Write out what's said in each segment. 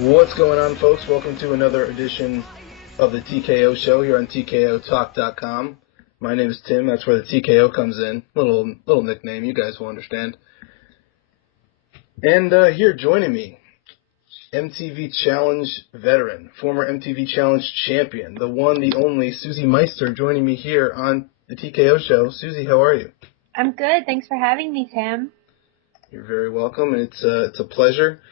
What's going on, folks? Welcome to another edition of the TKO show here on TKOTalk.com. My name is Tim. That's where the TKO comes in. Little nickname. You guys will understand. And here joining me, MTV Challenge veteran, former MTV Challenge champion, the one, the only, Susie Meister, joining me here on the TKO show. Susie, how are you? I'm good. Thanks for having me, Tim. You're very welcome, and it's a pleasure.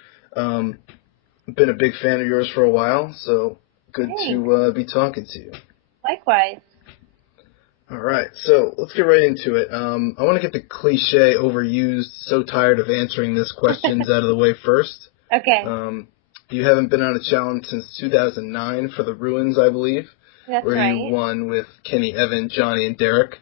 I've been a big fan of yours for a while, so good to be talking to you. Likewise. All right, so let's get right into it. I want to get the cliche, overused, so tired of answering this questions out of the way first. Okay. You haven't been on a challenge since 2009 for the Ruins, I believe. That's where right. You won with Kenny, Evan, Johnny, and Derek.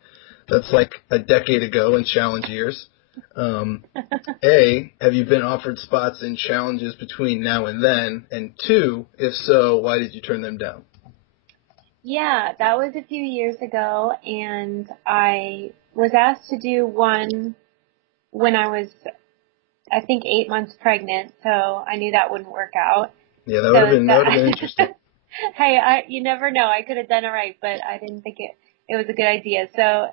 That's like a decade ago in challenge years. A, have you been offered spots in challenges between now and then? And two, if so, why did you turn them down? Yeah, that was a few years ago, and I was asked to do one when I was, I think, 8 months pregnant, so I knew that wouldn't work out. Yeah, that would have been interesting. Hey, you never know. I could have done it right, but I didn't think it was a good idea. So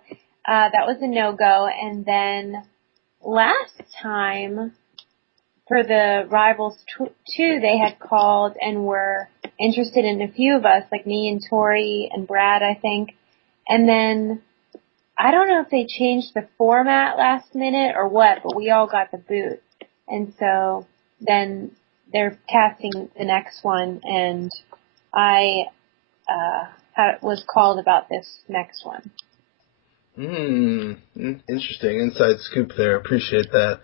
that was a no-go, and then last time for the Rivals 2, they had called and were interested in a few of us, like me and Tori and Brad, I think. And then I don't know if they changed the format last minute or what, but we all got the boot. And so then they're casting the next one, and I was called about this next one. Interesting inside scoop there. Appreciate that.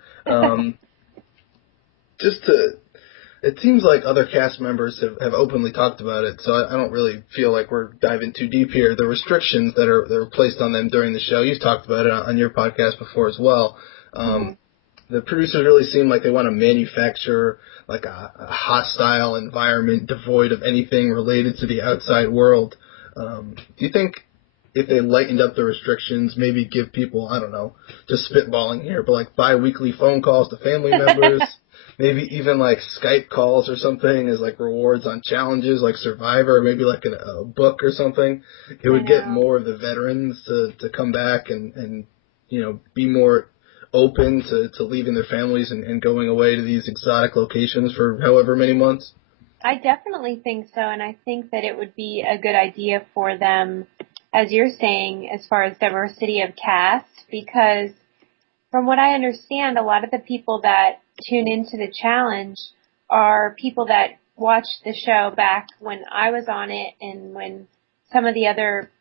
It seems like other cast members have openly talked about it, so I don't really feel like we're diving too deep here. The restrictions that are placed on them during the show, you've talked about it on your podcast before as well. The producers really seem like they want to manufacture like a hostile environment devoid of anything related to the outside world. Do you think if they lightened up the restrictions, maybe give people, I don't know, just spitballing here, but like bi-weekly phone calls to family members, maybe even like Skype calls or something as like rewards on challenges like Survivor, maybe like a book or something, it would get more of the veterans to come back and you know, be more open to leaving their families and going away to these exotic locations for however many months? I definitely think so, and I think that it would be a good idea for them, as you're saying, as far as diversity of cast, because from what I understand, a lot of the people that tune into the challenge are people that watched the show back when I was on it and when some of the other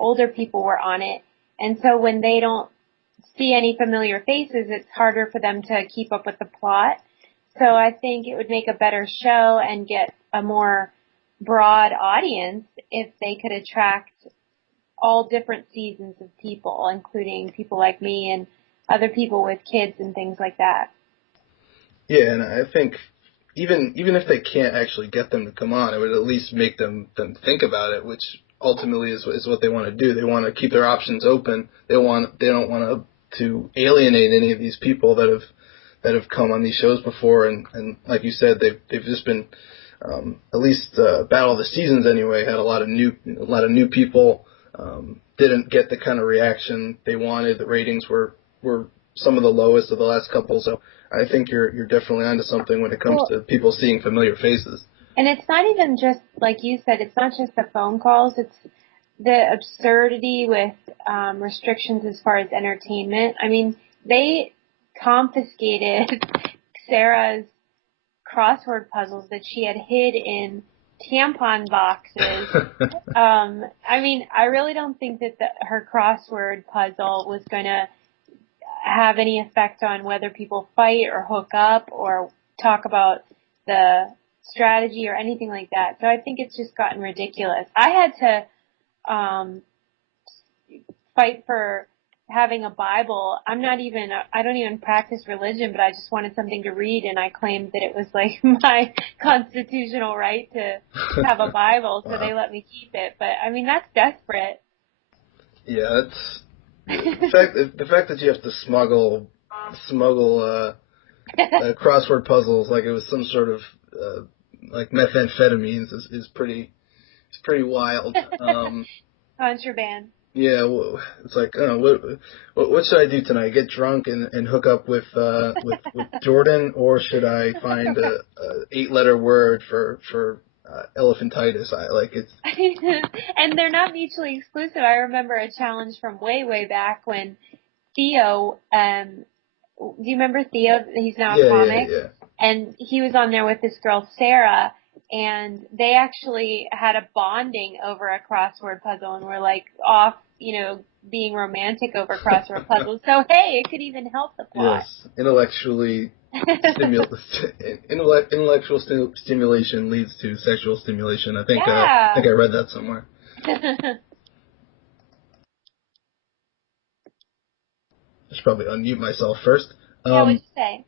older people were on it. And so when they don't see any familiar faces, it's harder for them to keep up with the plot. So I think it would make a better show and get a more broad audience if they could attract all different seasons of people, including people like me and other people with kids and things like that. Yeah, and I think even if they can't actually get them to come on, it would at least make them think about it, which ultimately is what they want to do. They want to keep their options open. They don't want to alienate any of these people that have come on these shows before, and like you said, they've just been at least Battle of the Seasons anyway had a lot of new people. Didn't get the kind of reaction they wanted. The ratings were some of the lowest of the last couple, so I think you're definitely onto something when it comes to people seeing familiar faces. And it's not even just, like you said, it's not just the phone calls, it's the absurdity with restrictions as far as entertainment. I mean, they confiscated Sarah's crossword puzzles that she had hid in tampon boxes. I mean, I really don't think that her crossword puzzle was going to have any effect on whether people fight or hook up or talk about the strategy or anything like that. So I think it's just gotten ridiculous. I had to fight for having a Bible. I don't even practice religion, but I just wanted something to read, and I claimed that it was like my constitutional right to have a Bible, so they let me keep it. But I mean, that's desperate. Yeah, that's the fact that you have to smuggle crossword puzzles like it was some sort of like methamphetamines is pretty wild. Contraband. Yeah, it's like, oh, what should I do tonight? Get drunk and hook up with Jordan, or should I find a 8-letter word for elephantitis? I like it's. And they're not mutually exclusive. I remember a challenge from way back when Theo, do you remember Theo? He's now a comic. Yeah. And he was on there with this girl, Sarah, and they actually had a bonding over a crossword puzzle and were like off, being romantic over crossword puzzles. So, hey, it could even help the plot. Yes, intellectual stimulation leads to sexual stimulation. I think I read that somewhere. I should probably unmute myself first. Yeah, what'd you say?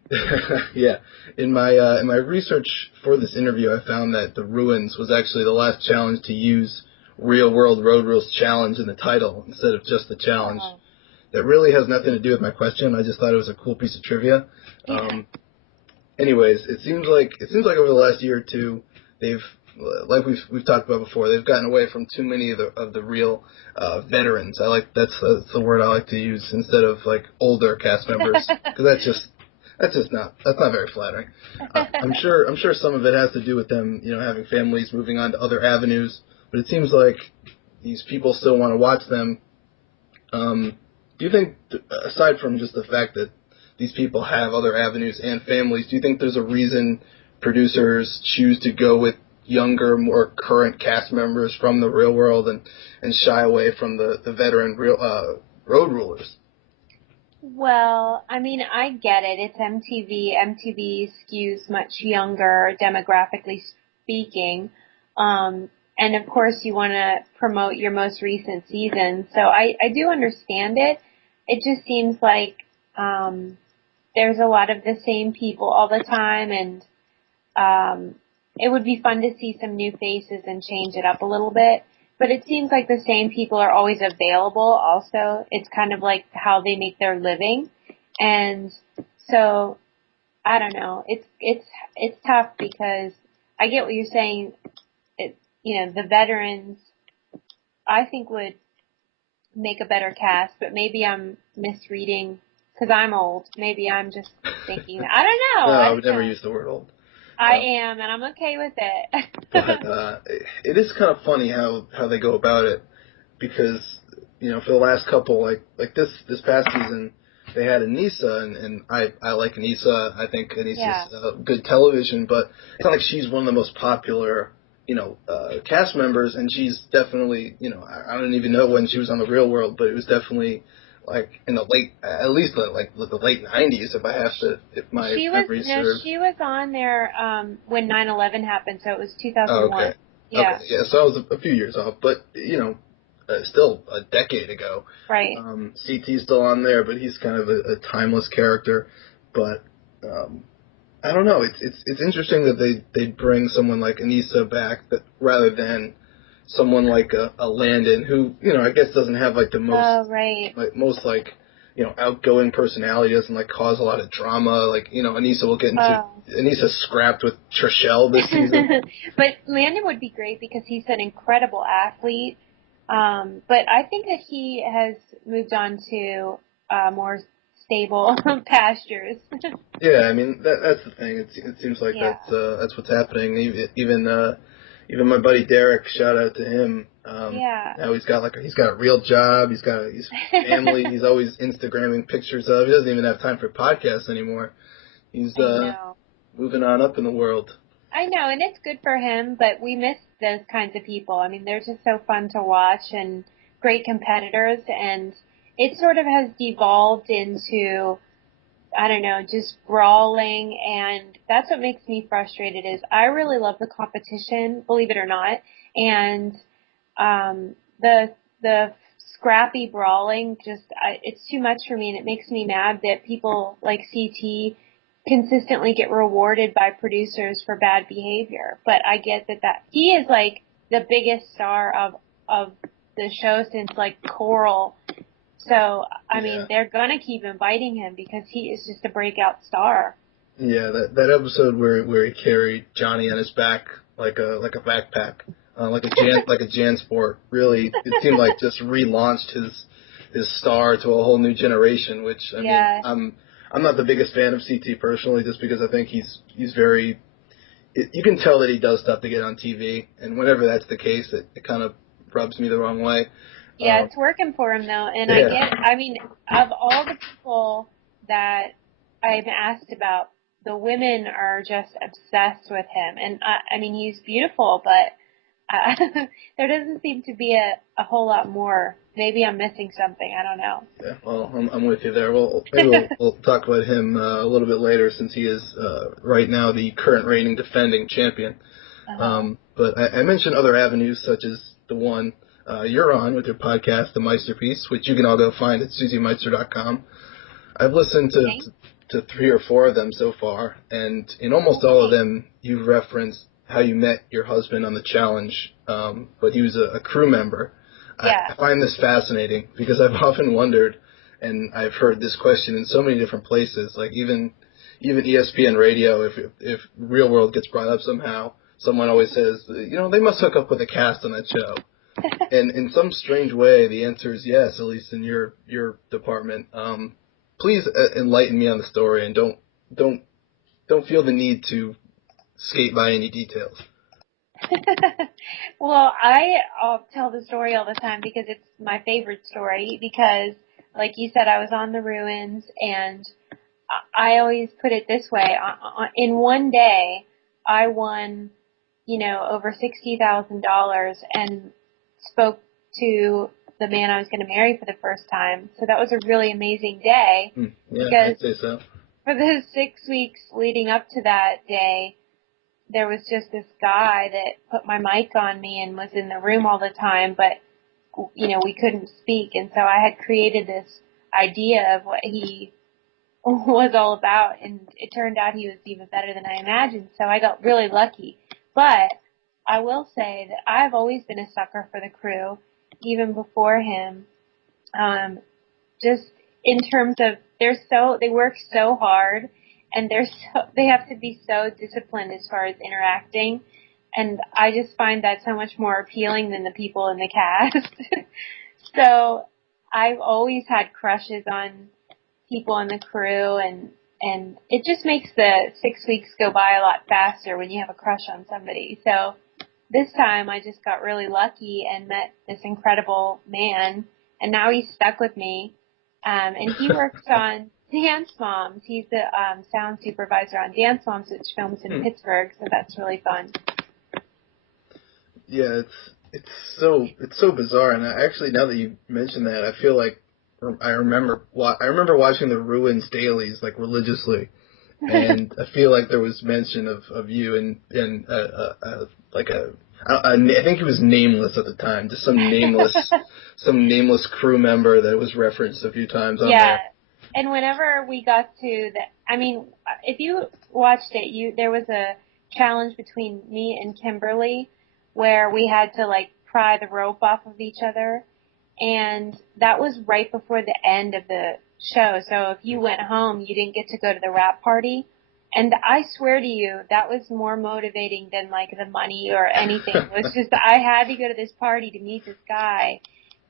Yeah, in my research for this interview, I found that the Ruins was actually the last challenge to use Real World Road Rules Challenge in the title instead of just the challenge. Oh. That really has nothing to do with my question. I just thought it was a cool piece of trivia. Yeah. Anyways, it seems like over the last year or two, they've, like we've talked about before, they've gotten away from too many of the real veterans. That's the word I like to use instead of like older cast members, because that's not very flattering. I'm sure some of it has to do with them, having families, moving on to other avenues. But it seems like these people still want to watch them. Do you think, aside from just the fact that these people have other avenues and families, do you think there's a reason producers choose to go with younger, more current cast members from the real world and shy away from the veteran road rulers? Well, I mean, I get it. It's MTV. MTV skews much younger, demographically speaking. And of course you want to promote your most recent season. So I do understand it. It just seems like, there's a lot of the same people all the time, and, it would be fun to see some new faces and change it up a little bit. But it seems like the same people are always available also. It's kind of like how they make their living. And so, I don't know. It's tough because I get what you're saying. The veterans, I think, would make a better cast, but maybe I'm misreading because I'm old. Maybe I'm just thinking, I don't know. No, I would never use the word old. I am, and I'm okay with it. But it is kind of funny how they go about it, because for the last couple like this past season they had Anissa, and I like Anissa. I think Anissa's good television, but it's not like she's one of the most popular cast members, and she's definitely I don't even know when she was on The Real World, but it was definitely like in the late, at least like the late 90s, if my memory serves. She was on there when 9/11 happened, so it was 2001. Oh, okay. Yeah. Okay. Yeah, so I was a few years off, but still a decade ago. Right. CT's still on there, but he's kind of a timeless character. But I don't know. It's interesting that they bring someone like Anissa back, rather than someone like a Landon, who I guess doesn't have like the most outgoing personality, doesn't like cause a lot of drama. Like Anissa will get into Anissa scrapped with Trishelle this season. But Landon would be great because he's an incredible athlete. But I think that he has moved on to more stable pastures. Yeah, I mean that's the thing. It seems like that's what's happening. Even my buddy Derek, shout out to him. Now he's got a real job. He's got his family. He's always Instagramming pictures of. He doesn't even have time for podcasts anymore. He's moving on up in the world. I know, and it's good for him, but we miss those kinds of people. I mean, they're just so fun to watch and great competitors, and it sort of has devolved into, I don't know, just brawling, and that's what makes me frustrated. Is I really love the competition, believe it or not, and the scrappy brawling it's too much for me, and it makes me mad that people like CT consistently get rewarded by producers for bad behavior. But I get that he is like the biggest star of the show since like Coral. So, I mean, they're going to keep inviting him because he is just a breakout star. Yeah, that episode where he carried Johnny on his back like a backpack, like a Jansport. Really, it seemed like just relaunched his star to a whole new generation. Which I mean, Yeah. I'm not the biggest fan of CT personally, just because I think he's very. You can tell that he does stuff to get on TV, and whenever that's the case, it kind of rubs me the wrong way. Yeah, it's working for him though, and Yeah. I mean, of all the people that I've asked about, the women are just obsessed with him, and I mean, he's beautiful, but there doesn't seem to be a whole lot more. Maybe I'm missing something. I don't know. Yeah, well, I'm with you there. Well, maybe we'll talk about him a little bit later, since he is right now the current reigning defending champion. Uh-huh. But I mentioned other avenues, such as the one you're on with your podcast, The Meisterpiece, which you can all go find at SusieMeister.com. I've listened Okay. to 3 or 4 of them so far, and in almost all of Okay. them, you've referenced how you met your husband on the challenge, but he was a crew member. Yeah. I find this fascinating because I've often wondered, and I've heard this question in so many different places, like even ESPN radio, if Real World gets brought up somehow, someone always says, they must hook up with a cast on that show. And in some strange way, the answer is yes, at least in your department. Please enlighten me on the story, and don't don't feel the need to skate by any details. Well, I'll tell the story all the time because it's my favorite story because, like you said, I was on the ruins and I always put it this way. In one day, I won, over $60,000 and spoke to the man I was going to marry for the first time. So that was a really amazing day Yeah, because I'd say so. for the 6 weeks leading up to that day, there was just this guy that put my mic on me and was in the room all the time, but we couldn't speak, and so I had created this idea of what he was all about, and it turned out he was even better than I imagined, so I got really lucky. But I will say that I've always been a sucker for the crew, even before him. Just in terms of they work so hard and they have to be so disciplined as far as interacting, and I just find that so much more appealing than the people in the cast. So I've always had crushes on people in the crew, and it just makes the 6 weeks go by a lot faster when you have a crush on somebody. So this time I just got really lucky and met this incredible man, and now he's stuck with me. And he works on Dance Moms. He's the sound supervisor on Dance Moms, which films in Pittsburgh, so that's really fun. Yeah, it's so bizarre, and actually, now that you mention that, I feel like I remember watching the Ruins dailies like religiously, and I feel like there was mention of you and like I think he was nameless at the time, just some nameless crew member that was referenced a few times on Yeah. there. And whenever we got to if you watched it, there was a challenge between me and Kimberly where we had to pry the rope off of each other, and that was right before the end of the show. So if you went home, you didn't get to go to the wrap party. And I swear to you, that was more motivating than the money or anything. It was just I had to go to this party to meet this guy,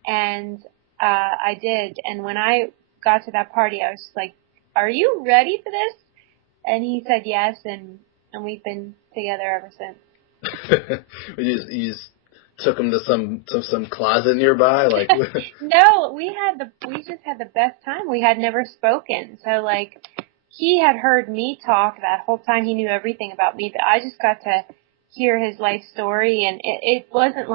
and I did. And when I got to that party, I was just like, "Are you ready for this?" And he said yes, and we've been together ever since. You just took him to some closet nearby, like. No, we just had the best time. We had never spoken, so he had heard me talk that whole time. He knew everything about me, but I just got to hear his life story, and it wasn't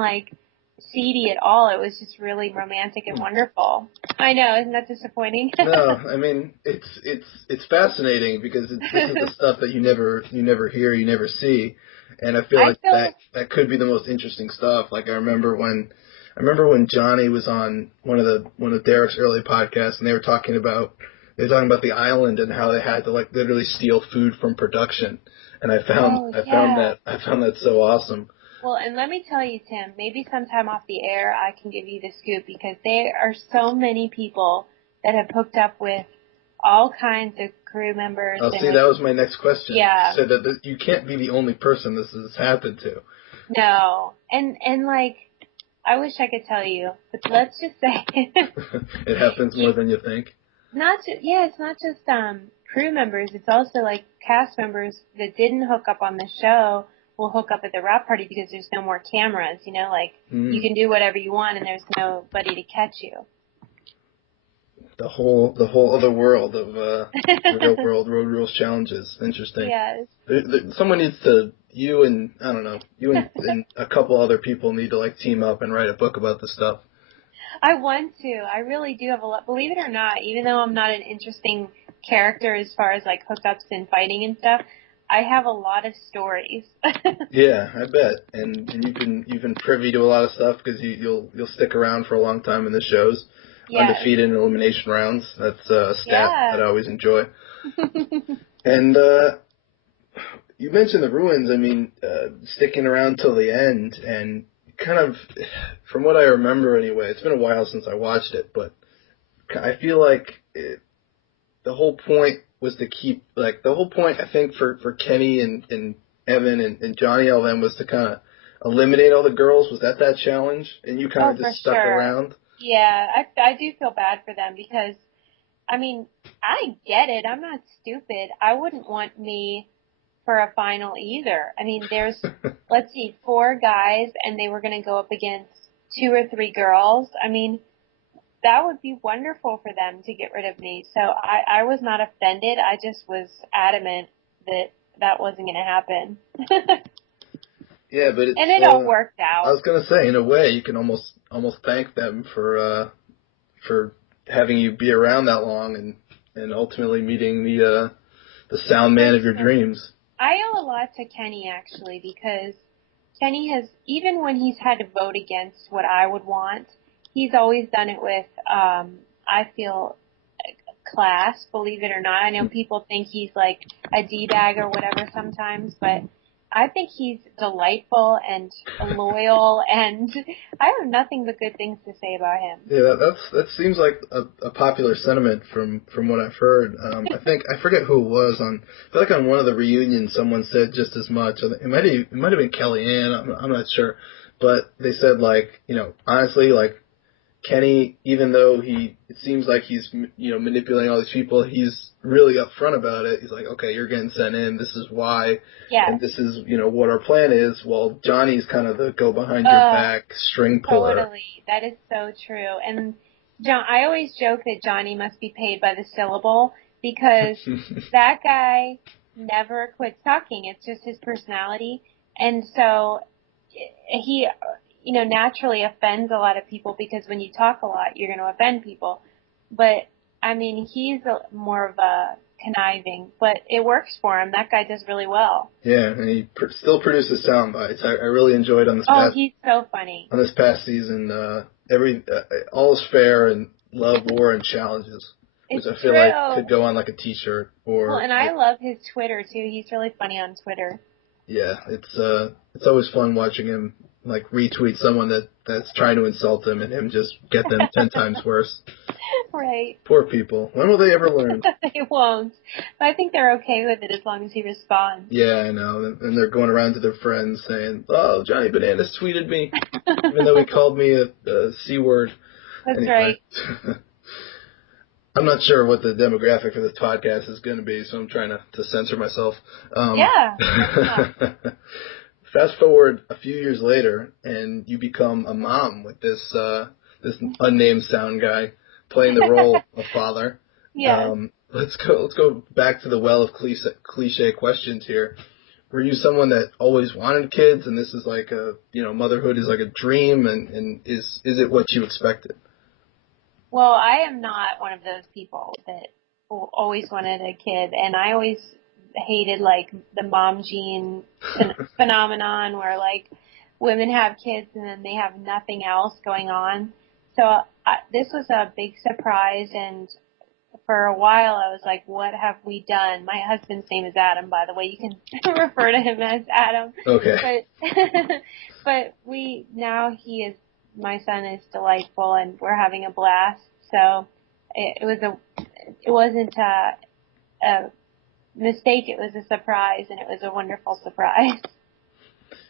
seedy at all. It was just really romantic and wonderful. I know, isn't that disappointing? No, I mean it's fascinating because this is the stuff that you never hear, you never see, and I feel like that could be the most interesting stuff. Like I remember when Johnny was on one of Derek's early podcasts, and they were talking about the island and how they had to literally steal food from production, and I found that so awesome. Well, and let me tell you, Tim, maybe sometime off the air I can give you the scoop because there are so many people that have hooked up with all kinds of crew members. Oh, see, that was my next question. Yeah. So that you can't be the only person this has happened to. No. And like, I wish I could tell you, but let's just say It happens more than you think. It's not just crew members. It's also like cast members that didn't hook up on the show will hook up at the wrap party because there's no more cameras. You know, like you can do whatever you want and there's nobody to catch you. The whole other world of real world road rules challenges. Interesting. Yes. Someone needs to, you and a couple other people need to like team up and write a book about this stuff. I want to. I really do have a lot. Believe it or not, even though I'm not an interesting character as far as like hookups and fighting and stuff, I have a lot of stories. Yeah, I bet. And you've been privy to a lot of stuff because you'll stick around for a long time in the shows. Yes. Undefeated in elimination rounds. That's a stat that I always enjoy. And you mentioned the ruins. I mean, sticking around till the end, and kind of, from what I remember anyway, it's been a while since I watched it, but I feel like the whole point was to keep, like, the whole point, I think, for Kenny and Evan and Johnny all them was to kind of eliminate all the girls. Was that challenge? And you kind of just stuck around? Yeah, I do feel bad for them because, I mean, I get it. I'm not stupid. I wouldn't want me for a final either. I mean, there's, let's see, 4 guys, and they were going to go up against 2 or 3 girls. I mean, that would be wonderful for them to get rid of me. So I was not offended. I just was adamant that wasn't going to happen. Yeah, but and it all worked out. I was going to say, in a way, you can almost thank them for having you be around that long and ultimately meeting the sound man of your dreams. I owe a lot to Kenny, actually, because Kenny has, even when he's had to vote against what I would want, he's always done it with, I feel, class, believe it or not. I know people think he's like a D-bag or whatever sometimes, but I think he's delightful and loyal, and I have nothing but good things to say about him. Yeah, that seems like a popular sentiment from what I've heard. I forget who it was I feel like on one of the reunions someone said just as much. It might have been Kellyanne. I'm not sure, but they said, like, you know, honestly, like, Kenny, even though it seems like he's, you know, manipulating all these people, he's really upfront about it. He's like, okay, you're getting sent in. This is why. Yeah. And this is, you know, what our plan is. Well, Johnny's kind of the go behind your back string puller. Totally. That is so true. And I always joke that Johnny must be paid by the syllable because that guy never quits talking. It's just his personality. And so he, you know, naturally offends a lot of people because when you talk a lot, you're going to offend people. But, I mean, he's more of a conniving, but it works for him. That guy does really well. Yeah, and he still produces sound bites. I really enjoyed on this he's so funny. On this past season, all is fair and love, war, and challenges. Which I feel like could go on like a t-shirt or. And I love his Twitter too. He's really funny on Twitter. Yeah, it's always fun watching him like retweet someone that's trying to insult him and him just get them 10 times worse. Right. Poor people. When will they ever learn? They won't. But I think they're okay with it as long as he responds. Yeah, I know. And they're going around to their friends saying, "Oh, Johnny Bananas tweeted me," even though he called me a C word. That's anyway. Right. I'm not sure what the demographic for this podcast is going to be, so I'm trying to censor myself. Yeah. Fast forward a few years later, and you become a mom with this unnamed sound guy playing the role of father. Yeah. Let's go back to the well of cliche questions here. Were you someone that always wanted kids, and this is like motherhood is like a dream, and is it what you expected? Well, I am not one of those people that always wanted a kid, and I always hated like the mom gene phenomenon where like women have kids and then they have nothing else going on. So this was a big surprise, and for a while I was like, what have we done? My husband's name is Adam, by the way. You can refer to him as Adam. Okay. But my son is delightful and we're having a blast. So it was a mistake. It was a surprise, and it was a wonderful surprise.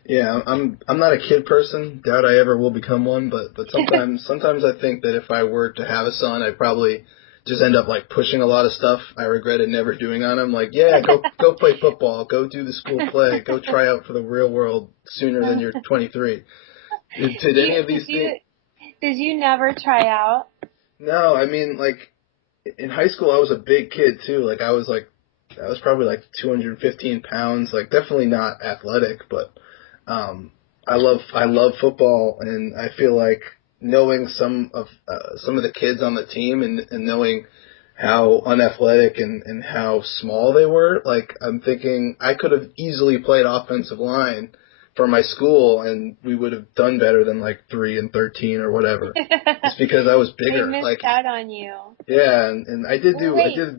Yeah, I'm not a kid person. Doubt I ever will become one. But sometimes I think that if I were to have a son, I'd probably just end up like pushing a lot of stuff I regretted never doing on him. Like, yeah, go play football, go do the school play, go try out for the real world sooner than you're 23. Did any of these things? Did you never try out? No, I mean, like in high school, I was a big kid too. Like I was probably like 215 pounds. Like definitely not athletic, but I love football, and I feel like knowing some of the kids on the team and knowing how unathletic and how small they were, like I'm thinking I could have easily played offensive line for my school, and we would have done better than like 3 and 13 or whatever. It's because I was bigger. They missed like out on you. Yeah, and I did do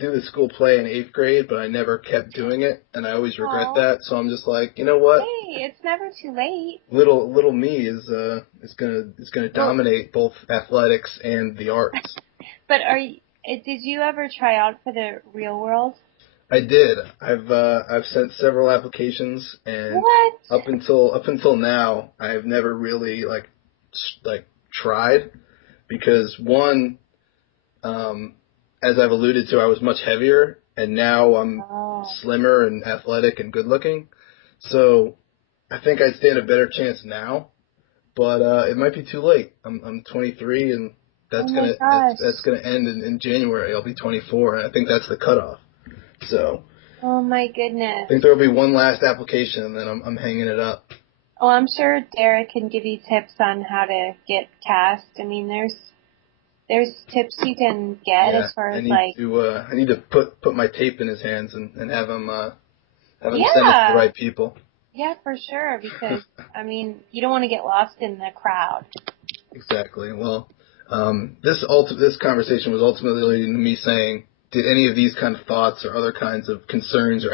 the school play in 8th grade, but I never kept doing it, and I always regret that. So I'm just like, you know what? Hey, it's never too late. Little me is gonna dominate both athletics and the arts. But did you ever try out for the real world? I did. I've sent several applications, and what? up until now, I've never really like tried, because one, as I've alluded to, I was much heavier, and now I'm slimmer and athletic and good looking. So I think I'd stand a better chance now, but it might be too late. I'm 23, and that's gonna end in January. I'll be 24, and I think that's the cutoff. So. Oh my goodness. I think there'll be one last application, and then I'm hanging it up. Oh, I'm sure Derek can give you tips on how to get cast. I mean, there's tips you can get as far as I need to put my tape in his hands and have him send it to the right people. Yeah, for sure, because I mean, you don't want to get lost in the crowd. Exactly. Well, this conversation was ultimately me saying, did any of these kind of thoughts or other kinds of concerns or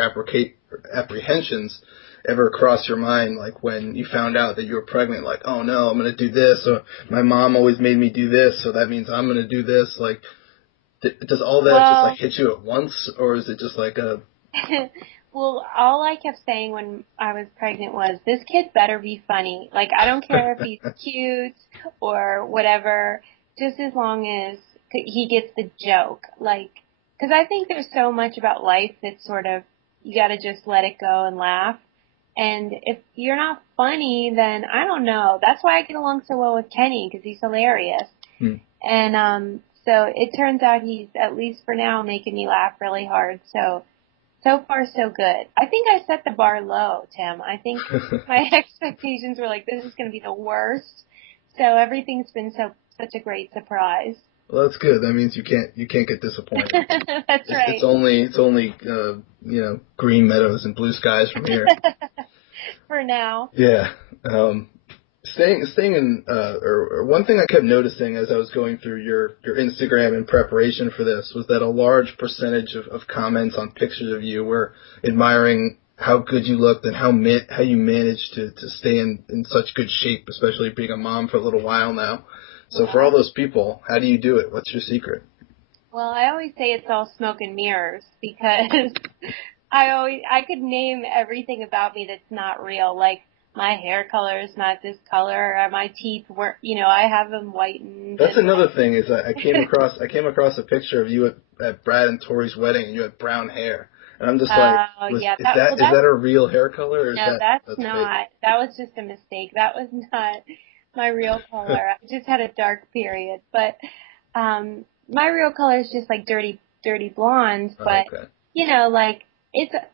apprehensions ever cross your mind, like when you found out that you were pregnant, like, oh no, I'm going to do this, or my mom always made me do this, so that means I'm going to do this? Like, does all that just like hit you at once, or is it just like a... Well, all I kept saying when I was pregnant was, this kid better be funny. Like, I don't care if he's cute or whatever, just as long as he gets the joke. Like, because I think there's so much about life that's sort of, you got to just let it go and laugh. And if you're not funny, then I don't know. That's why I get along so well with Kenny, because he's hilarious. And so it turns out he's, at least for now, making me laugh really hard. So far, so good. I think I set the bar low, Tim. I think my expectations were like, this is going to be the worst. So everything's been such a great surprise. Well, that's good. That means you can't get disappointed. That's right. It's only green meadows and blue skies from here. For now. Yeah. Staying in or one thing I kept noticing as I was going through your Instagram in preparation for this was that a large percentage of comments on pictures of you were admiring how good you looked and how you managed to stay in such good shape, especially being a mom for a little while now. So for all those people, how do you do it? What's your secret? Well, I always say it's all smoke and mirrors, because I could name everything about me that's not real. Like, my hair color is not this color, or my teeth were, I have them whitened. That's another thing is I came across a picture of you at Brad and Tori's wedding, and you had brown hair. And I'm just like, is that a real hair color? Or no, that's not. Fake? That was just a mistake. That was not my real color. I just had a dark period. But my real color is just like dirty blonde. But,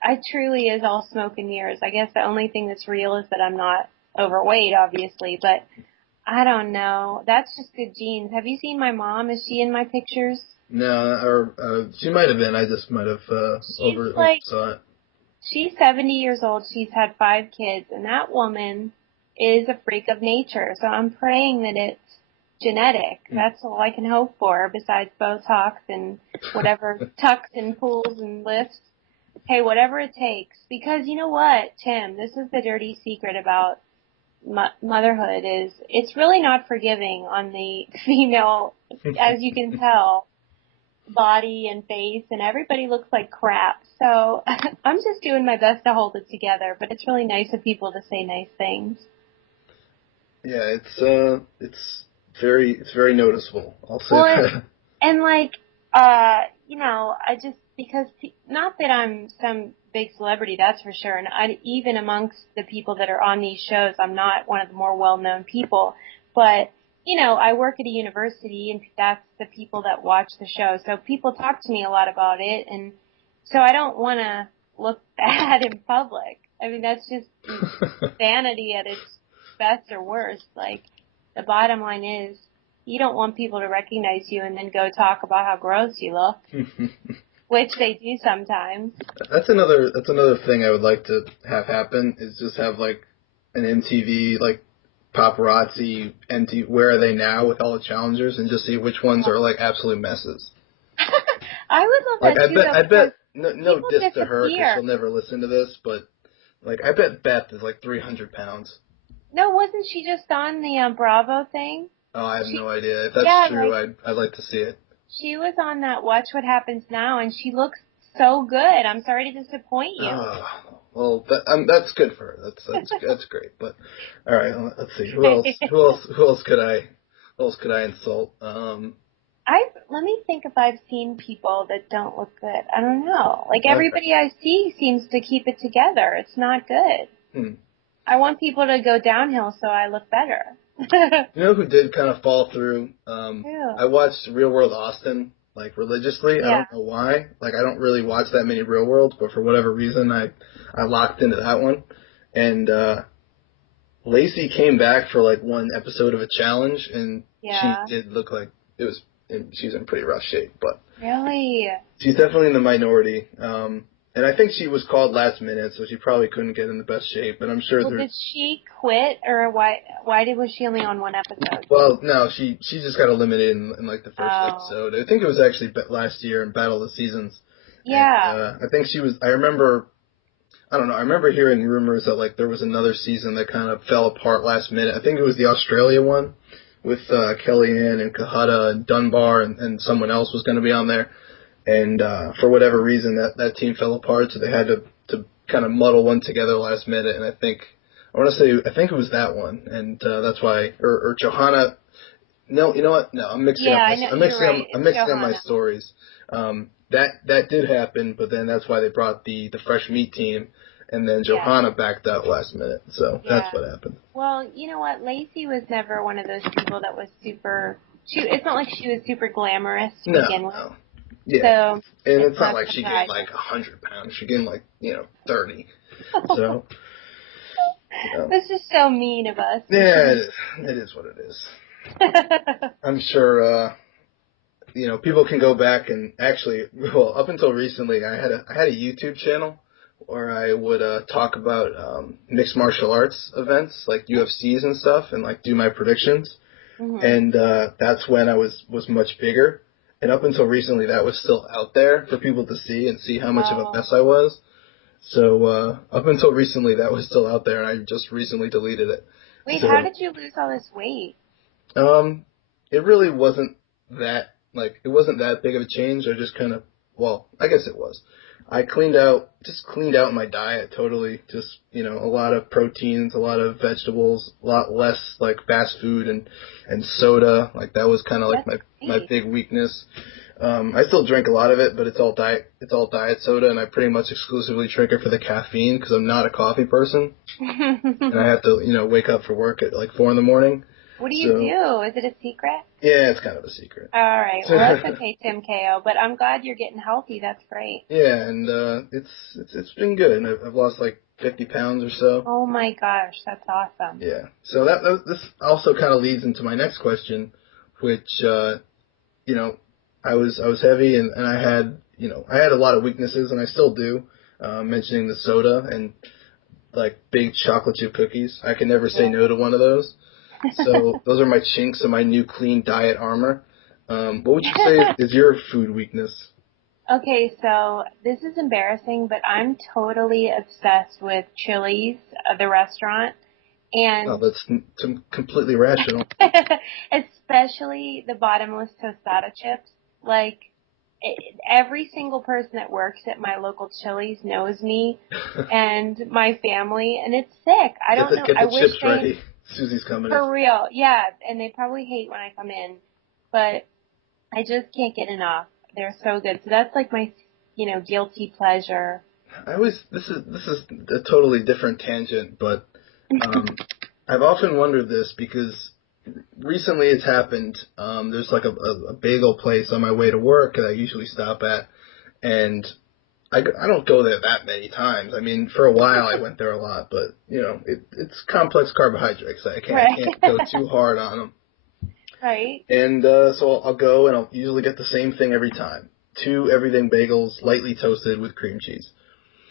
I truly is all smoke and mirrors. I guess the only thing that's real is that I'm not overweight, obviously. But I don't know. That's just good genes. Have you seen my mom? Is she in my pictures? No, or she might have been. I just might have saw it. She's 70 years old. She's had 5 kids, and that woman is a freak of nature. So I'm praying that it's genetic. That's all I can hope for, besides Botox and whatever tucks and pulls and lifts. Hey, whatever it takes. Because you know what, Tim, this is the dirty secret about motherhood, is it's really not forgiving on the female, as you can tell. body and face, and everybody looks like crap. So I'm just doing my best to hold it together, but it's really nice of people to say nice things. Yeah, it's very noticeable. I'll say Well, that. and I just, because, not that I'm some big celebrity, that's for sure, and even amongst the people that are on these shows, I'm not one of the more well-known people, but, I work at a university, and that's the people that watch the show, so people talk to me a lot about it, and so I don't want to look bad in public. I mean, that's just vanity at its best or worst. Like, the bottom line is, you don't want people to recognize you and then go talk about how gross you look, which they do sometimes. That's another thing I would like to have happen is just have like an MTV like paparazzi MTV Where Are They Now with all the challengers and just see which ones are like absolute messes. I would love Like that too. I bet no diss disappear. to her because she'll never listen to this, but like I bet Beth is like 300 pounds. No, wasn't she just on the Bravo thing? Oh, I have no idea. If that's true, like, I'd like to see it. She was on that Watch What Happens Now, and she looks so good. I'm sorry to disappoint you. Well, that's good for her. That's great. But all right, let's see. Who else could I insult? Let me think if I've seen people that don't look good. I don't know. Like, everybody I see seems to keep it together. It's not good. I want people to go downhill so I look better. You know who did kind of fall through? I watched Real World Austin, like, religiously. Yeah. I don't know why. Like, I don't really watch that many Real Worlds, but for whatever reason, I locked into that one. And Lacey came back for, like, one episode of a challenge, and she did look like she's in pretty rough shape. But really? She's definitely in the minority. And I think she was called last minute, so she probably couldn't get in the best shape. But I'm sure did she quit, or why was she only on one episode? Well, no, she just got eliminated in like the first episode. I think it was actually last year in Battle of the Seasons. Yeah. And, I think she was. I remember hearing rumors that like there was another season that kind of fell apart last minute. I think it was the Australia one with Kellyanne and Kahada and Dunbar and someone else was going to be on there. And for whatever reason, that team fell apart, so they had to kind of muddle one together last minute. And I think it was that one, and that's why, or Johanna. No, you know what? No, I'm mixing up. I'm mixing up my stories. That did happen, but then that's why they brought the fresh meat team, and then Johanna backed out last minute. So that's what happened. Well, you know what? Lacey was never one of those people that was super. It's not like she was super glamorous to begin with. No. Yeah, so, and it's not like she gained like 100 pounds. She gained like 30. So this is so mean of us. Yeah, it is what it is. I'm sure people can go back and actually, well, up until recently, I had a YouTube channel where I would talk about mixed martial arts events like UFCs and stuff, and like do my predictions. And that's when I was much bigger. And up until recently, that was still out there for people to see and see how much of a mess I was. So up until recently, that was still out there, and I just recently deleted it. Wait, how did you lose all this weight? It really wasn't that big of a change. I just kind of, well, I guess it was. I cleaned out my diet totally. Just, a lot of proteins, a lot of vegetables, a lot less like fast food and soda. Like that was kind of like my big weakness. I still drink a lot of it, but it's all diet soda, and I pretty much exclusively drink it for the caffeine because I'm not a coffee person. And I have to, wake up for work at like 4 a.m. What do you do? Is it a secret? Yeah, it's kind of a secret. All right. Well, that's okay, Tim KO. But I'm glad you're getting healthy. That's great. Yeah, and it's been good. And I've lost like 50 pounds or so. Oh my gosh, that's awesome. Yeah. So this also kind of leads into my next question, which I was heavy and I had a lot of weaknesses, and I still do. Mentioning the soda and like big chocolate chip cookies, I can never say no to one of those. So those are my chinks in my new clean diet armor. What would you say is your food weakness? Okay, so this is embarrassing, but I'm totally obsessed with Chili's, the restaurant. And that's completely rational. Especially the bottomless tostada chips. Like, every single person that works at my local Chili's knows me and my family, and it's sick. I don't know. Get I the wish chips they, ready. Susie's coming in. for real, yeah, and they probably hate when I come in, but I just can't get enough. They're so good. So that's like my, guilty pleasure. This is a totally different tangent, but I've often wondered this because recently it's happened. There's like a bagel place on my way to work that I usually stop at, and I don't go there that many times. I mean, for a while I went there a lot, but it's complex carbohydrates. I can't go too hard on them. Right. And so I'll go and I'll usually get the same thing every time: 2 everything bagels, lightly toasted with cream cheese.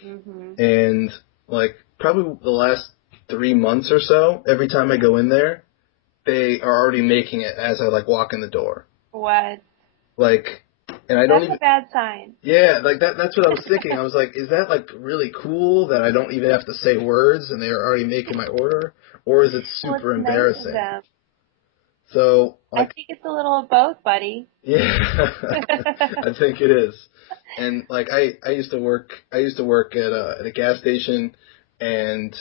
Mm-hmm. And like probably the last 3 months or so, every time I go in there, they are already making it as I like walk in the door. What? Like, and I don't That's even. a bad sign. Yeah, like that's what I was thinking. I was like, is that like really cool that I don't even have to say words and they're already making my order, or is it super embarrassing? Nice of them. So I think it's a little of both, buddy. Yeah, I think it is. And like I used to work at a gas station, and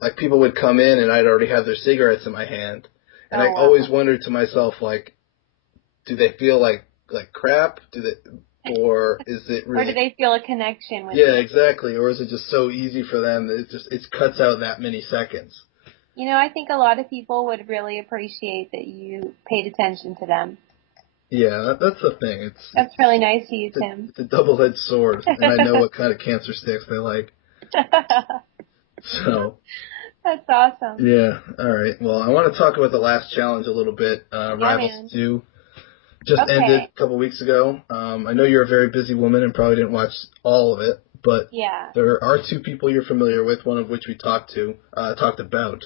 like people would come in and I'd already have their cigarettes in my hand, and I always wondered to myself, like, do they feel like crap? Or is it really? Or do they feel a connection with you? Yeah, exactly. Or is it just so easy for them that it cuts out that many seconds? I think a lot of people would really appreciate that you paid attention to them. Yeah, that's the thing. That's really nice of you, Tim. It's a double-edged sword, and I know what kind of cancer sticks they like. So. That's awesome. Yeah, all right. Well, I want to talk about the last challenge a little bit. Rivals 2 just ended a couple weeks ago. I know you're a very busy woman and probably didn't watch all of it, but there are 2 people you're familiar with, one of which we talked about.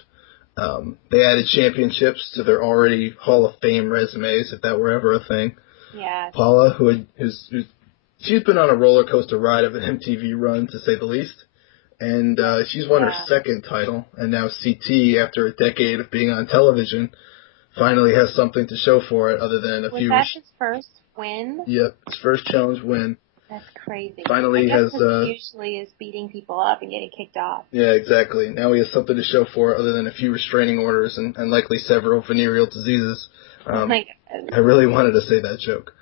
They added championships to their already Hall of Fame resumes, if that were ever a thing. Yeah. Paula, she's been on a roller coaster ride of an MTV run, to say the least. And she's won her 2nd title, and now CT, after a decade of being on television, finally has something to show for it other than a few... Was that his first win? Yep, his first challenge win. That's crazy. Finally has... usually is beating people up and getting kicked off. Yeah, exactly. Now he has something to show for it other than a few restraining orders and likely several venereal diseases. I really wanted to say that joke.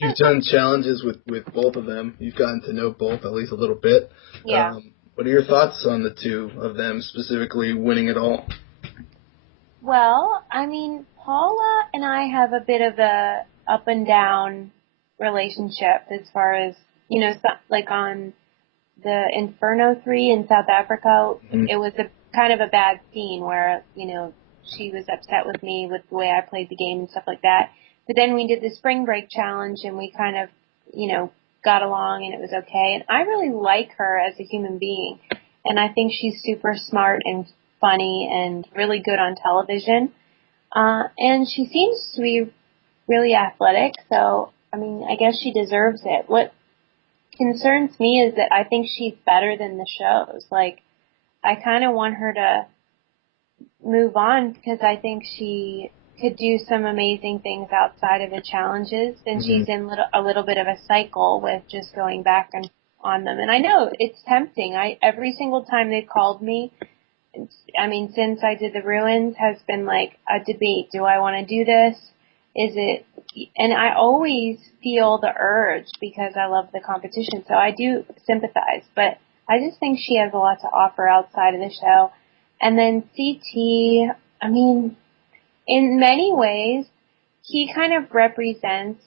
You've done challenges with both of them. You've gotten to know both at least a little bit. Yeah. What are your thoughts on the 2 of them specifically winning it all? Well, I mean, Paula and I have a bit of a up and down relationship as far as, like on the Inferno 3 in South Africa, it was a kind of a bad scene where, she was upset with me with the way I played the game and stuff like that. But then we did the Spring Break Challenge and we kind of, got along and it was okay. And I really like her as a human being. And I think she's super smart and funny and really good on television. And she seems to be really athletic. So, I mean, I guess she deserves it. What concerns me is that I think she's better than the shows. Like, I kind of want her to move on because I think she could do some amazing things outside of the challenges, and she's in a little bit of a cycle with just going back and on them. And I know it's tempting. Every single time they've called me, since I did the ruins, has been like a debate. Do I want to do this? And I always feel the urge because I love the competition, so I do sympathize. But I just think she has a lot to offer outside of the show. And then CT, in many ways, he kind of represents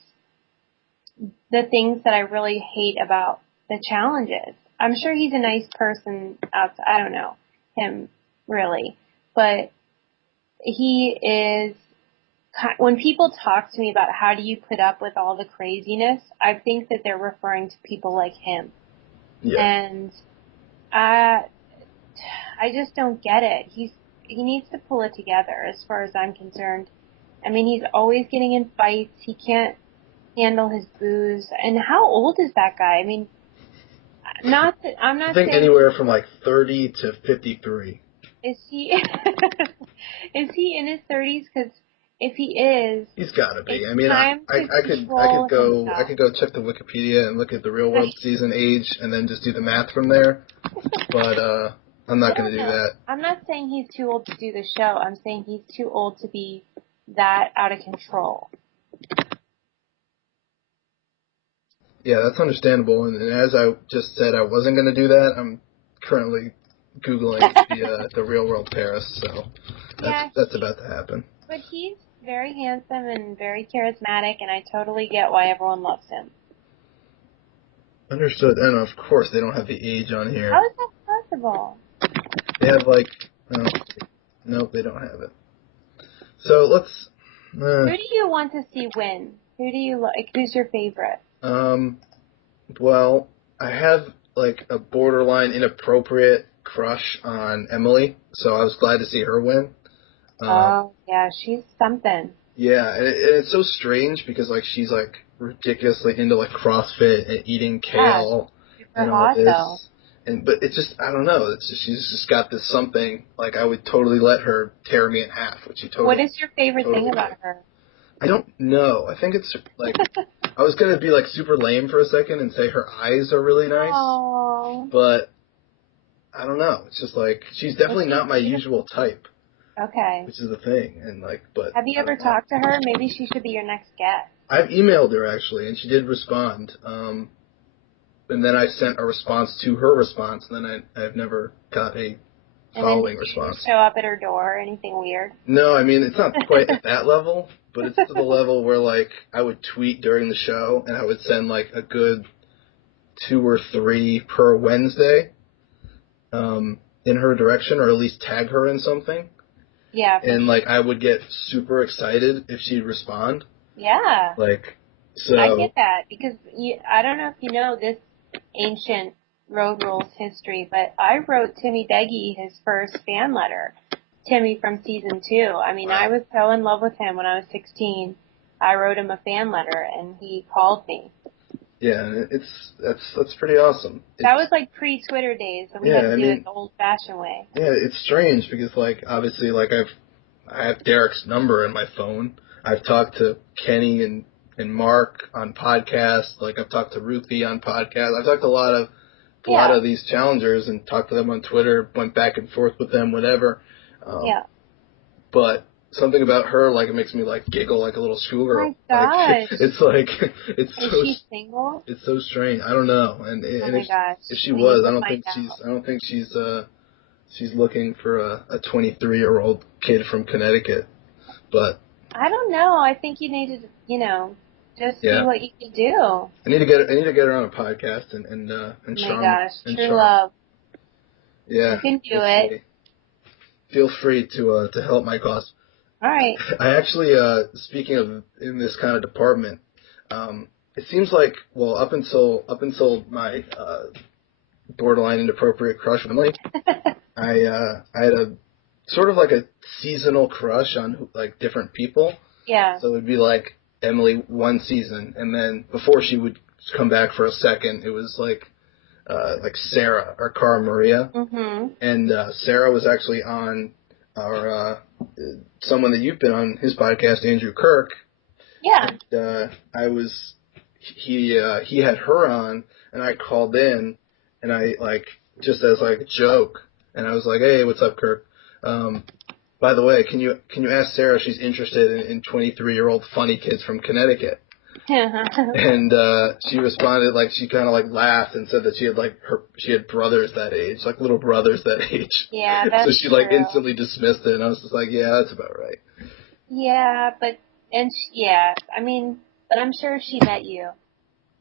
the things that I really hate about the challenges. I'm sure he's a nice person outside. I don't know him really, but he is, when people talk to me about how do you put up with all the craziness, I think that they're referring to people like him. Yeah. And I just don't get it. He needs to pull it together as far as I'm concerned. He's always getting in fights. He can't handle his booze. And how old is that guy? I'm not I think anywhere from like 30 to 53. Is he is he in his 30s? Because if he is, he's got to be. it's I mean, time to I control could go check the Wikipedia and look at the Real World season age and then just do the math from there. But I'm not going to do that. I'm not saying he's too old to do the show. I'm saying he's too old to be that out of control. Yeah, that's understandable. And as I just said, I wasn't going to do that. I'm currently Googling the Real World Paris, so that's about to happen. But he's very handsome and very charismatic, and I totally get why everyone loves him. Understood. And of course, they don't have the age on here. How is that possible? They have nope, they don't have it. So let's. Who do you want to see win? Who do you like? Who's your favorite? Well, I have like a borderline inappropriate crush on Emily, so I was glad to see her win. Oh yeah, she's something. Yeah, and it's so strange because like she's like ridiculously into like CrossFit and eating kale and all this. But it's just, I don't know, it's just, she's just got this something, like I would totally let her tear me in half, which she totally. What is your favorite thing about her? I don't know. I think it's like, I was going to be like super lame for a second and say her eyes are really nice. Aww. But I don't know. It's just like, she's definitely not my usual type. Okay. Which is the thing. And like, but. Have you ever talked to her? Maybe she should be your next guest. I've emailed her actually, and she did respond. And then I sent a response to her response, and then I've never got a following response. Show up at her door or anything weird? No, I mean, it's not quite at that level, but it's to the level where, like, I would tweet during the show, and I would send, like, a good 2 or 3 per Wednesday in her direction, or at least tag her in something. Yeah. And, like, I would get super excited if she'd respond. Yeah. Like, so. I get that, because I don't know if you know this ancient Road Rules history, but I wrote Timmy Deggy his first fan letter. Timmy from season 2. I mean, I was so in love with him when I was 16. I wrote him a fan letter, and he called me. Yeah, that's pretty awesome. That was like pre-Twitter days, so we had to do it the old-fashioned way. Yeah, it's strange because, like, obviously, like, I have Derek's number in my phone. I've talked to Kenny and Mark on podcasts. Like, I've talked to Ruthie on podcasts. I've talked to a lot of these challengers and talked to them on Twitter, went back and forth with them, whatever. But something about her, like, it makes me, like, giggle like a little schoolgirl. Oh my gosh. Like, Is she single? It's so strange. I don't know. And if she was, I don't think she's looking for a 23-year-old kid from Connecticut. But I don't know. I think you need to, just see what you can do. I need to get her on a podcast and charm. Oh my gosh, true love. Yeah. You can do it. Feel free to help my cause. All right. I actually, speaking of in this kind of department, it seems like, well, up until my borderline inappropriate crush with Emily, I had a sort of like a seasonal crush on like different people. Yeah. So it would be like Emily one season, and then before she would come back for a second, it was like Sarah or Cara Maria. Mm-hmm. And Sarah was actually on our someone that you've been on his podcast, Andrew Kirk. Yeah. And he had her on, and I called in, and I just as like a joke, and I was like, hey, what's up, Kirk? By the way, can you ask Sarah if she's interested in 23-year-old funny kids from Connecticut? And she responded, like, she kind of like laughed and said that she had brothers that age, like little brothers that age. Yeah, that's so she like instantly dismissed it, and I was just like, yeah, that's about right. Yeah, but I'm sure if she met you,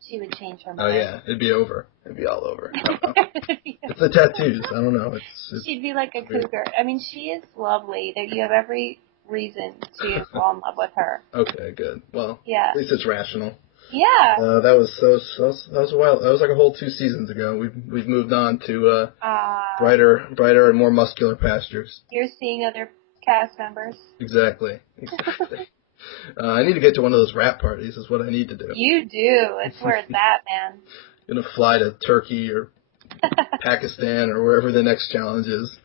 she would change her mind. Oh yeah, it'd be over. It'd be all over. It's the tattoos. I don't know. She'd be like a cougar. I mean, she is lovely. That you have every reason to fall in love with her. Okay, good. Well, yeah. At least it's rational. Yeah. That was a while. That was like a whole 2 seasons ago. We've moved on to brighter and more muscular pastures. You're seeing other cast members. Exactly. I need to get to one of those rap parties. Is what I need to do. You do. It's where it's at, man. Gonna fly to Turkey or Pakistan or wherever the next challenge is.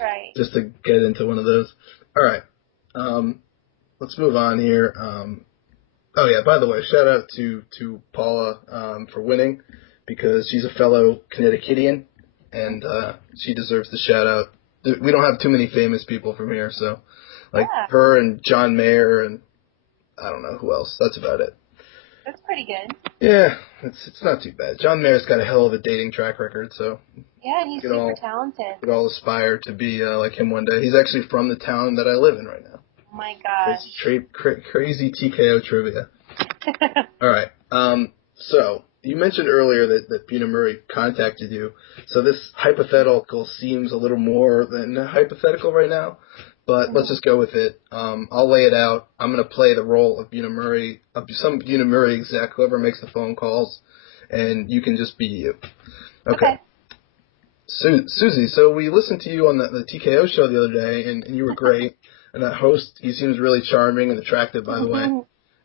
Right. Just to get into one of those. All right. let's move on here. Oh yeah, by the way, shout out to Paula for winning because she's a fellow Connecticutian and she deserves the shout out. We don't have too many famous people from here, so like Yeah, her and John Mayer and I don't know who else. That's about it. that's pretty good. Yeah, it's not too bad. John Mayer's got a hell of a dating track record, so Yeah, and he's super talented. we could all aspire to be like him one day. He's actually from the town that I live in right now. Oh my gosh. Crazy TKO trivia. All right. So you mentioned earlier that Bina Murray contacted you. So this hypothetical seems a little more than hypothetical right now, but let's just go with it. I'll lay it out. I'm going to play the role of Bina Murray, some Bina Murray exec, whoever makes the phone calls, and you can just be you. Okay. Susie, so we listened to you on the TKO show the other day, and you were great. And that host, he seems really charming and attractive, by the way.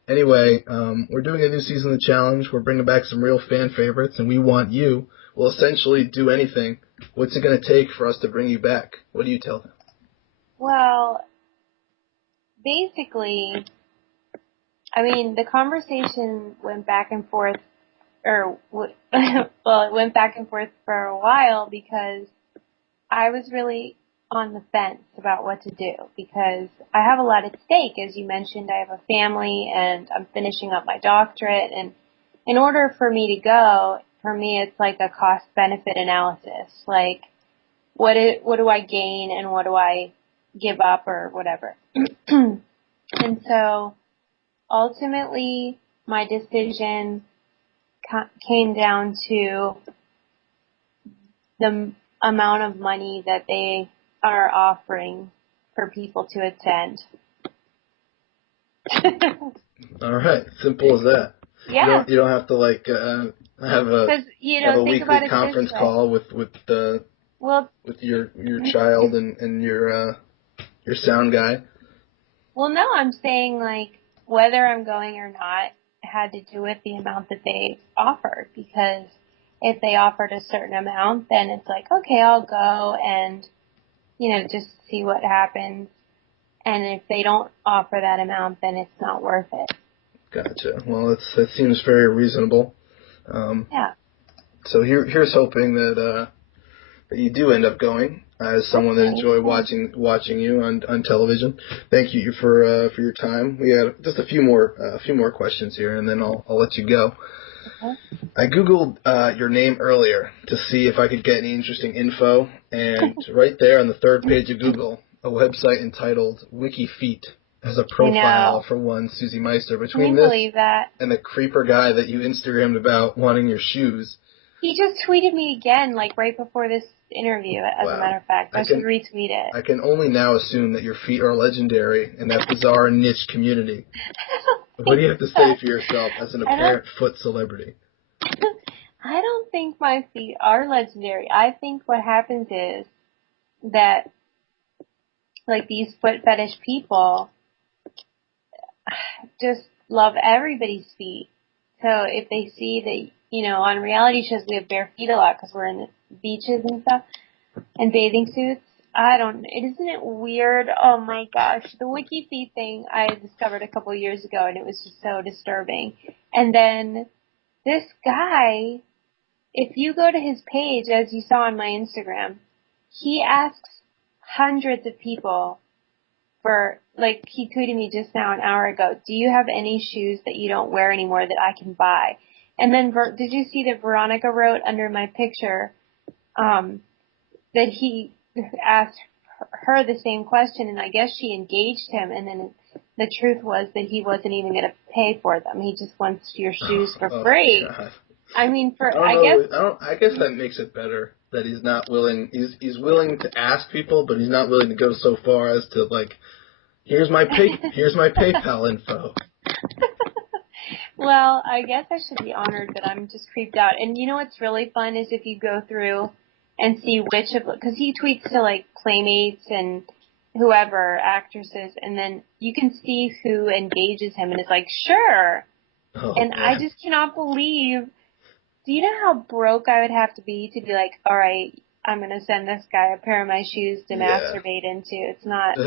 Anyway, we're doing a new season of the challenge. We're bringing back some real fan favorites, and we want you. We'll essentially do anything. What's it going to take for us to bring you back? What do you tell them? Well, basically, I mean, the conversation went back and forth, well, it went back and forth for a while because I was really on the fence about what to do because I have a lot at stake. As you mentioned, I have a family and I'm finishing up my doctorate, and in order for me to go, for me it's like a cost-benefit analysis. Like, what do I gain and what do I give up or whatever. And so ultimately my decision came down to the amount of money that they are offering for people to attend. All right, simple as that. Yeah. You don't have to like have a weekly conference call with your child and your sound guy. Well, no, I'm saying like whether I'm going or not had to do with the amount that they offered, because if they offered a certain amount, then it's like, okay, I'll go and, just see what happens. And if they don't offer that amount, then it's not worth it. Gotcha. Well, that seems very reasonable. Yeah. So here's hoping that you do end up going. As someone that enjoy watching you on television, thank you for your time. We have just a few more questions here, and then I'll let you go. Okay. I googled your name earlier to see if I could get any interesting info, and right there on the third page of Google, a website entitled WikiFeet has a profile for one Susie Meister. Between this and the creeper guy that you Instagrammed about wanting your shoes. He just tweeted me again, like right before this interview, as a matter of fact. I should retweet it. I can only now assume that your feet are legendary in that bizarre niche community. What do you have to say for yourself as an apparent foot celebrity? I don't think my feet are legendary. I think what happens is that, like, these foot fetish people just love everybody's feet. So if they see that, on reality shows we have bare feet a lot because we're in the beaches and stuff and bathing suits. Isn't it weird? Oh my gosh. The WikiFeet thing I discovered a couple of years ago, and it was just so disturbing. And then this guy, if you go to his page, as you saw on my Instagram, he asks hundreds of people for, like, he tweeted me just now an hour ago, do you have any shoes that you don't wear anymore that I can buy? And then, did you see that Veronica wrote under my picture that he asked her the same question, and I guess she engaged him, and then the truth was that he wasn't even going to pay for them. He just wants your shoes for free. God. I mean, I guess that makes it better that he's not willing. He's willing to ask people, but he's not willing to go so far as to, like, here's my PayPal info. Well, I guess I should be honored that I'm just creeped out. And you know what's really fun is if you go through and see because he tweets to, like, Playmates and whoever, actresses, and then you can see who engages him and is like, sure. And man. I just cannot believe, do you know how broke I would have to be like, all right, I'm going to send this guy a pair of my shoes to masturbate into? It's not,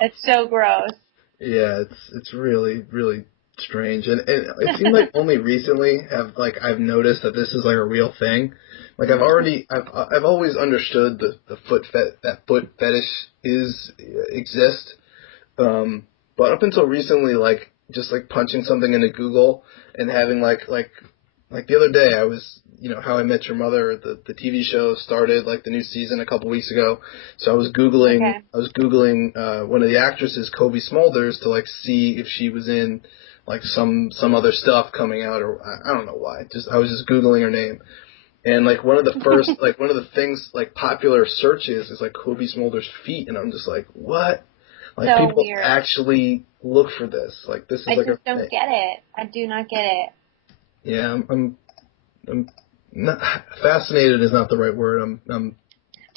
it's so gross. Yeah, it's really really strange, and it seemed like only recently I've noticed that this is like a real thing. Like I've always understood the that foot fetish exists, but up until recently, like just like punching something into Google and having like the other day, I was, How I Met Your Mother, the TV show started like the new season a couple weeks ago. So Okay. I was googling one of the actresses, Kobe Smulders, to like see if she was in like some other stuff coming out, or I don't know why. Just I was just googling her name, and like one of the things like popular searches is like Kobe Smulders' feet, and I'm just like, what? Like So people weird. actually look for this. Like this is I like a just don't thing. get it. I do not get it. Yeah, I'm not fascinated is not the right word. I'm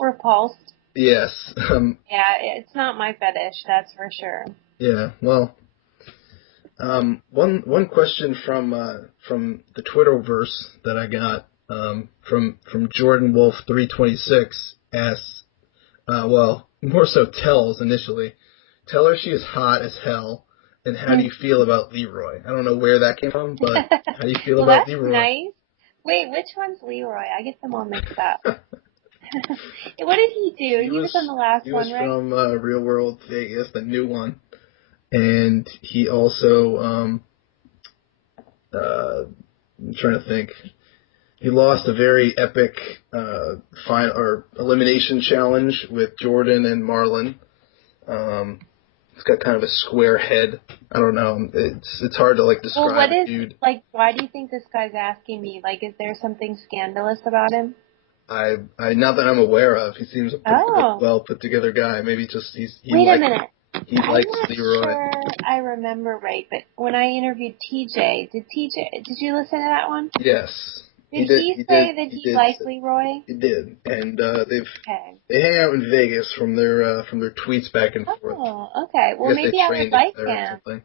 Repulsed. yes. Yeah, it's not my fetish, that's for sure. Yeah. Well, one question from the Twitterverse that I got from Jordan Wolf 326 asks, well, more so tells initially, tell her she is hot as hell, and how do you feel about Leroy? I don't know where that came from, but how do you feel Well, about that's Leroy? nice. Wait, which one's Leroy? I get them all mixed up. What did he do? He was on the last He was one, right? from Real World Vegas, the new one, and he also I'm trying to think. He lost a very epic final or elimination challenge with Jordan and Marlon. He's got kind of a square head. I don't know. It's hard to like Well, describe what a is, dude. like, why do you think this guy's asking me? Like, is there something scandalous about him? I not that I'm aware of. He seems a pretty Oh, well put together guy. Maybe just wait a minute. he I'm likes not Leroy. sure I remember right, but when I interviewed did you listen to that one? Yes, Did he say that he he did. liked Leroy? He did, and Okay. they hang out in Vegas from their tweets back and forth. Oh, okay. I Well, guess they maybe I would trained like together or him. something.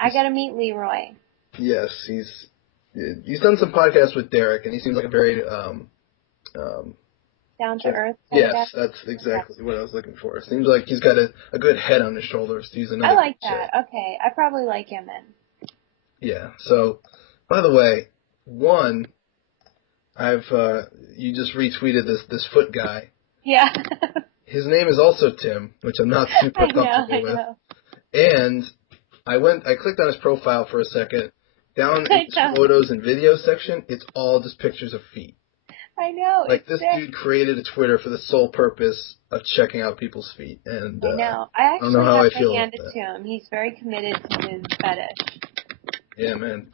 I gotta meet Leroy. Yes, he's done some podcasts with Derek, and he seems like a very Down to earth kind of guy. yes, that's Okay. exactly what I was looking for. Seems like he's got a good head on his shoulders, to use I another like cliche. that. Okay. I probably like him then. Yeah. So, by the way, one, I've you just retweeted this foot guy. Yeah. His name is also Tim, which I'm not super I know, comfortable I with. know. And I clicked on his profile for a second. Down in I his know. photos and videos section, it's all just pictures of feet. I know. Like It's this sick. dude created a Twitter for the sole purpose of checking out people's feet, and I know. I I don't know actually how have I to feel hand about it that. to him. He's very committed to his fetish. Yeah, man.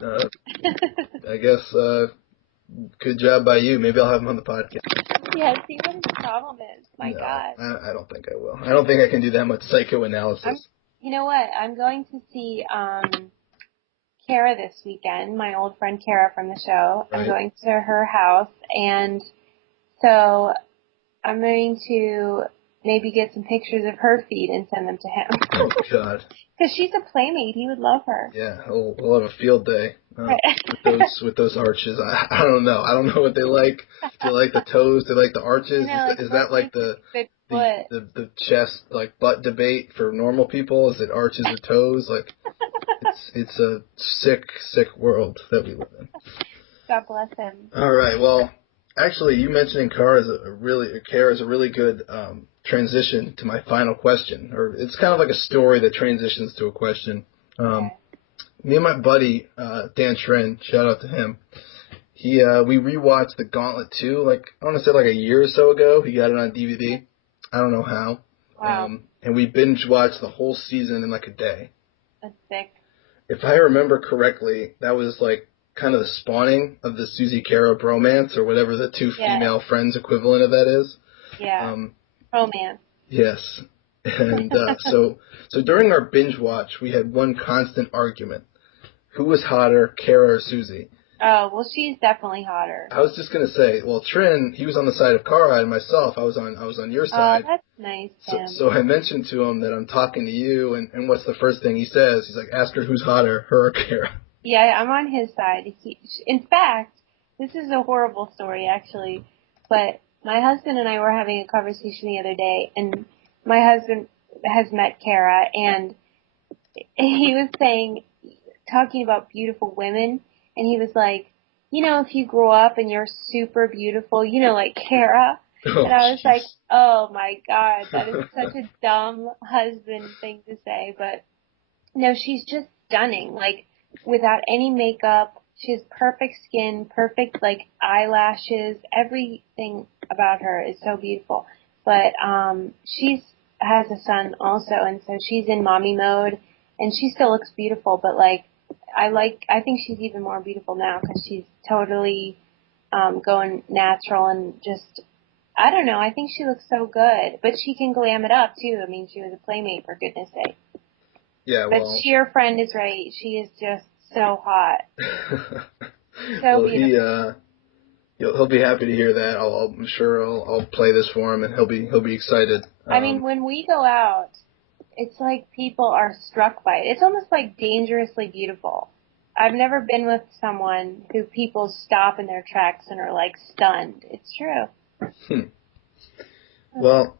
I guess good job by you. Maybe I'll have him on the podcast. Yeah, see what his problem is. My No, God. I don't think I will. I don't think I can do that much I'm psychoanalysis. you know what? I'm going to see Kara this weekend, my old friend Kara from the show. I'm Right? going to her house, and so I'm going to maybe get some pictures of her feet and send them to him. Oh God. Because she's a playmate. He would love her. Yeah, we'll have a field day Right. with those arches. I don't know. I don't know what they like. Do they like the toes? Do they like the arches? You know, like Is what that like makes a good foot? the chest like butt debate for normal people? Is it arches or toes? Like it's a sick world that we live in. God bless him. All right. Well, actually, you mentioning Kara is a really good transition to my final question, or it's kind of like a story that transitions to a question. Um, Okay. Me and my buddy Dan Tren, shout out to him. We rewatched The Gauntlet 2, like I want to say like a year or so ago. He got it on DVD. I don't know how. Wow. And we binge watched the whole season in like a day. That's sick. If I remember correctly, that was like kind of the spawning of the Susie Kara bromance, or whatever the two Yeah. female friends equivalent of that is. Yeah. Um, Romance. yes. And so during our binge watch, we had one constant argument. Who was hotter, Kara or Susie? Oh, well, she's definitely hotter. I was just gonna say, well, Trin, he was on the side of Kara, and myself, I was on your Oh, side. that's nice, Tim. So I mentioned to him that I'm talking to you, and what's the first thing he says? He's like, ask her who's hotter, her or Kara. Yeah, I'm on his side. In fact, this is a horrible story, actually, but my husband and I were having a conversation the other day, and my husband has met Kara, and he was talking about beautiful women, and he was like, if you grow up and you're super beautiful, like Kara. Oh, and I was jeez. like, oh my God, that is such a dumb husband thing to say. But no, she's just stunning. Like, without any makeup, she has perfect skin, perfect, eyelashes. Everything about her is so beautiful. But has a son also, and so she's in mommy mode, and she still looks beautiful. But I think she's even more beautiful now because she's totally going natural and just, I don't know. I think she looks so good, but she can glam it up too. I mean, she was a playmate, for goodness sake. Yeah, But your friend is right. She is just so hot. So beautiful. He'll be happy to hear that. I'm sure I'll play this for him, and he'll be excited. I mean, when we go out, it's like people are struck by it. It's almost like dangerously beautiful. I've never been with someone who people stop in their tracks and are stunned. It's true. Well,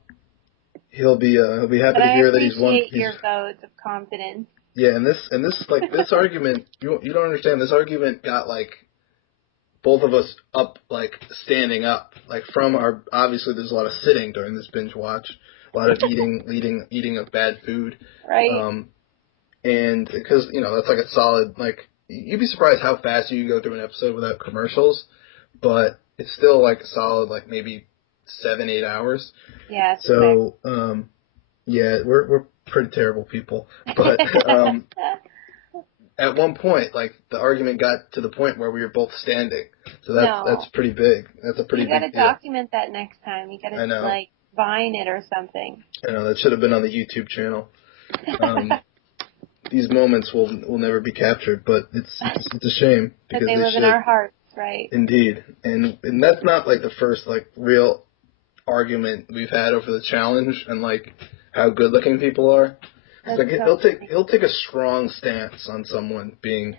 he'll be happy to hear that he's won. I appreciate your votes of confidence. Yeah, and this argument, you don't understand. This argument got both of us up, standing up, from our, obviously there's a lot of sitting during this binge watch, a lot of eating of bad food. Right. And because, that's a solid, you'd be surprised how fast you can go through an episode without commercials, but it's still a solid, maybe 7-8 hours. Yeah. So, yeah, we're pretty terrible people, but, at one point, the argument got to the point where we were both standing. So that's pretty big. That's a pretty big deal. You gotta document that next time. You gotta, Vine it or something. I know, that should have been on the YouTube channel. These moments will never be captured, but it's a shame. Because they live in our hearts, right? Indeed. And that's not, the first, real argument we've had over the challenge and, how good-looking people are. He'll take a strong stance on someone being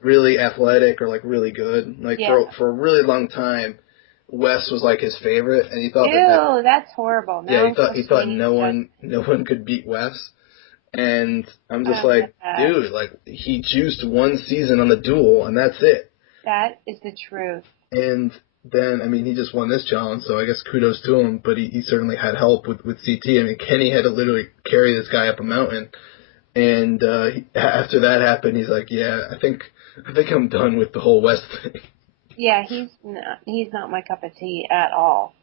really athletic or really good. For a really long time, Wes was his favorite, and he thought that's horrible. Yeah, he thought no one could beat Wes. And I'm just dude, he juiced one season on the duel, and that's it. That is the truth. And then, he just won this challenge, so I guess kudos to him, but he certainly had help with CT. Kenny had to literally carry this guy up a mountain, and after that happened, he's yeah, I think I'm done with the whole West thing. Yeah, he's not my cup of tea at all.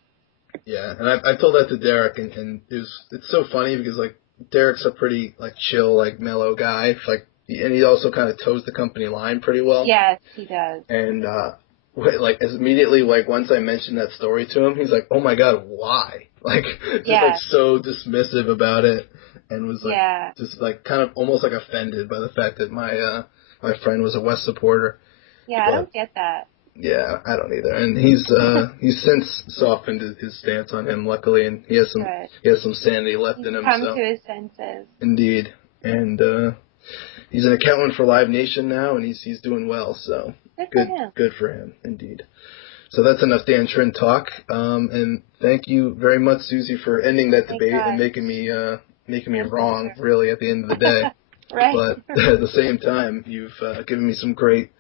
Yeah, and I told that to Derek, and it's so funny because, Derek's a pretty, chill, mellow guy, and he also kind of toes the company line pretty well. Yes, he does. And, as immediately, once I mentioned that story to him, he's oh my God, why? Just, so dismissive about it, and was, just, kind of almost, offended by the fact that my friend was a West supporter. Yeah, I don't get that. Yeah, I don't either. And he's since softened his stance on him, luckily, and he has some sanity left in him. Come to his senses. Indeed. And, he's an accountant for Live Nation now, and he's doing well, so. Good for him, indeed. So that's enough Dan Trin talk. And thank you very much, Susie, for ending that debate and making me wrong, really, at the end of the day. Right. But at the same time, you've given me some great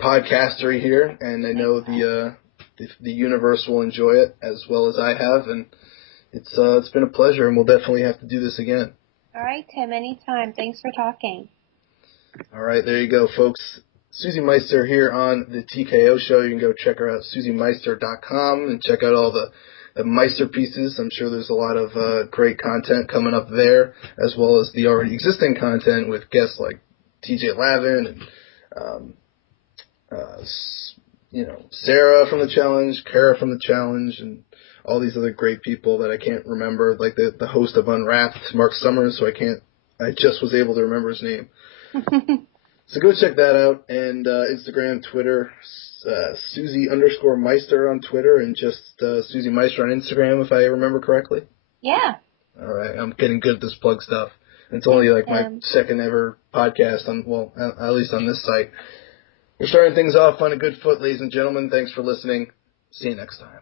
podcastery here, and I know the universe will enjoy it as well as I have, and it's been a pleasure, and we'll definitely have to do this again. All right, Tim, anytime. Thanks for talking. All right, there you go, folks. Susie Meister here on the TKO show. You can go check her out, susiemeister.com, and check out all the Meister pieces. I'm sure there's a lot of great content coming up there, as well as the already existing content with guests like TJ Lavin and Sarah from the challenge, Kara from the challenge, and all these other great people that I can't remember, like the host of Unwrapped, Mark Summers, I just was able to remember his name. So go check that out, and Instagram, Twitter, Susie_Meister on Twitter, and just Susie Meister on Instagram, if I remember correctly. Yeah. All right, I'm getting good at this plug stuff. It's only my second ever podcast at least on this site. We're starting things off on a good foot, ladies and gentlemen. Thanks for listening. See you next time.